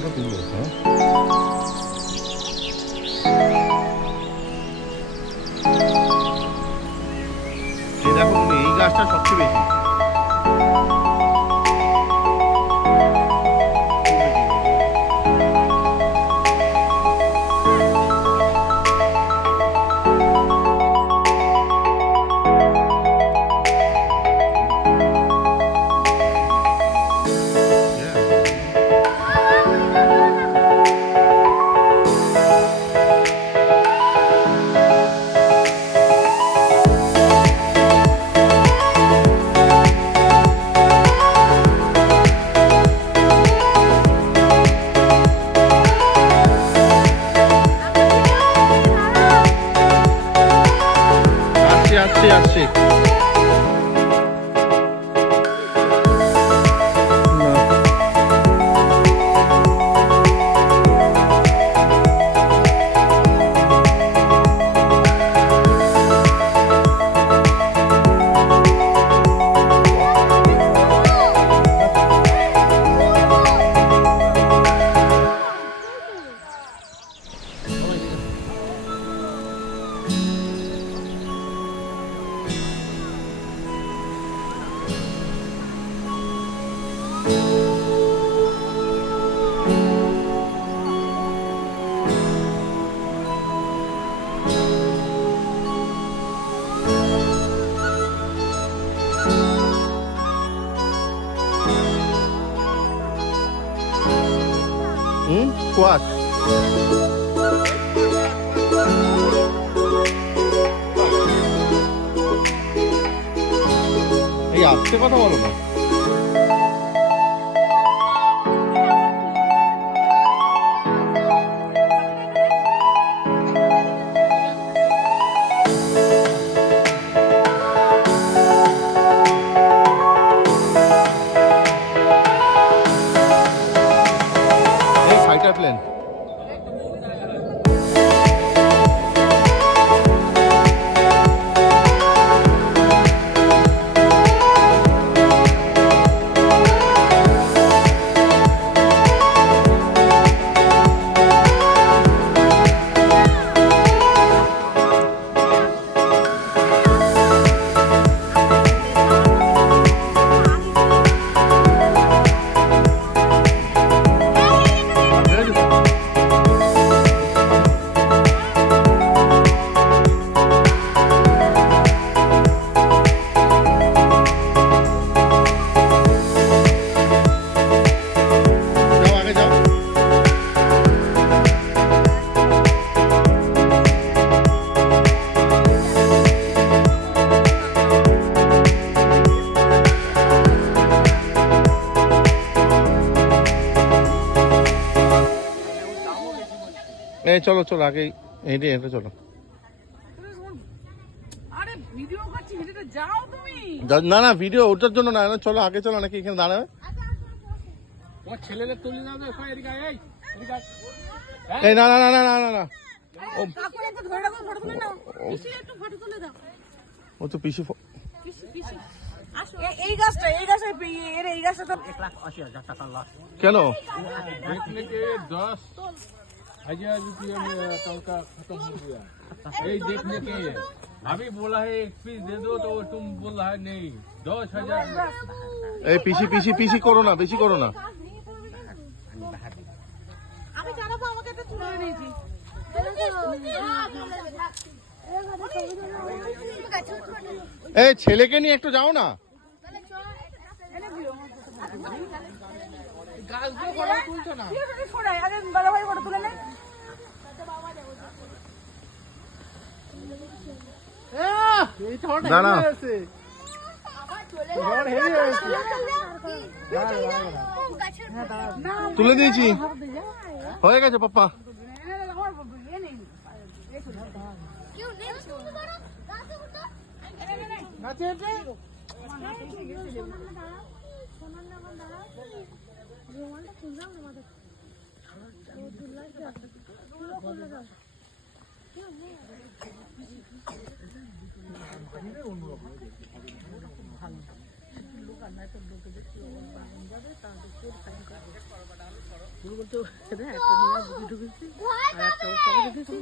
Photo তুলবো। হ্যাঁ, এই দেখো তুমি, এই গাছটা সবচেয়ে বেশি। আসছি আসছি। What? এই আজকে কথা বলো না। এই ফাইটার প্লেন। এই চলো চলো, আগে হেঁটে হেঁটে চলো। না না, ভিডিও ওটার জন্য না, চলো আগে চলো, নাকি এখানে দাঁড়াবে। এই না না না না না না না, ও তো পিসি। এই গাছটা এই গাছটা তো 1,80,000 টাকা লস। কেন? देखने के 10,000 रुपये में टंका खत्म हो गया। यही देखने के अभी बोला है 1 पीस दे दो, तो तुम बोल रहा है नहीं 10,000। এই পিসি পিসি পিসি করো না, বেশি করো না। আমি জানাবো, আমাকে একটা তুলে নিয়েছি। এই ছেলেকে নিয়ে একটু যাও না। দাঁড়া, তুলে দিয়েছি, হয়ে গেছে পাপ্পা। বলতে একটা নিয়ে ঢুকেছি আর একটা